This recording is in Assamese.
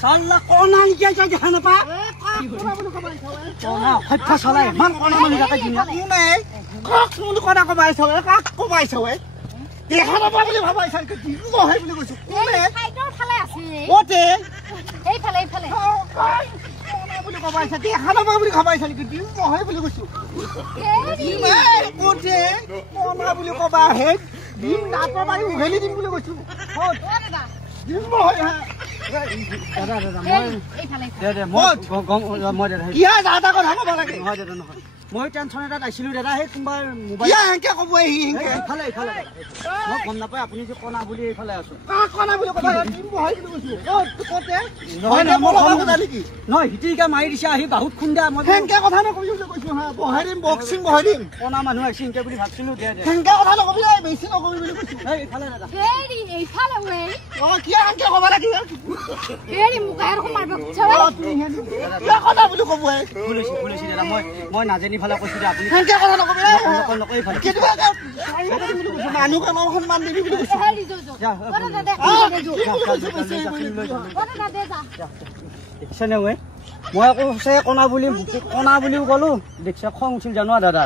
চাল্লা কণা নেকি তই দেখা নাপা সভ্য চলাই ইমান কণা মানুহ থাকে কোনে কাক বুলি কণা কমাইছ কাক কমাইছ দেখা নাপা বুলি ভাবাইছ নহয় বুলি কৈছো কোনে ক'তে বুলি কমাইছ দেখা নাপা বুলি ভাবাইছ নেকি নহয় বুলি কৈছো ক'তে কণা বুলি কবা হে দিম নাপা মাৰি উঘেলি দিম বুলি কৈছো দিম নহয় মই টেনশ্যন এটাত আছিলো দাদা সেই কোনোবাৰ মোবাইল ক'ব ইফালে ইফালে মই গম নাপায় আপুনি যে কণা বুলি এইফালে আছো নহয় হিটিকা মাৰি দিছে আহি বহুত খুন্দা মই কথা নকবি কৈছো বহাই দিম বক্সিং বহাই দিম কণা মানুহ আহিছে এনেকে বুলি ভাবছিলো সেনেকে কথা নকবি বেছি নকবি বুলি কৈছো এইফালে দাদা ক'ব লাগে কথা বুলি ক'ব পুলিচ দাদা মই নাজানি ফালে কৈছো আপুনি মানুহকে মই সন্মান দিবি বুলি কৈছো দেখিছেনে মই আকৌ কণা বুলিও ক'লো দেখিছে খং উঠিল জানো দাদা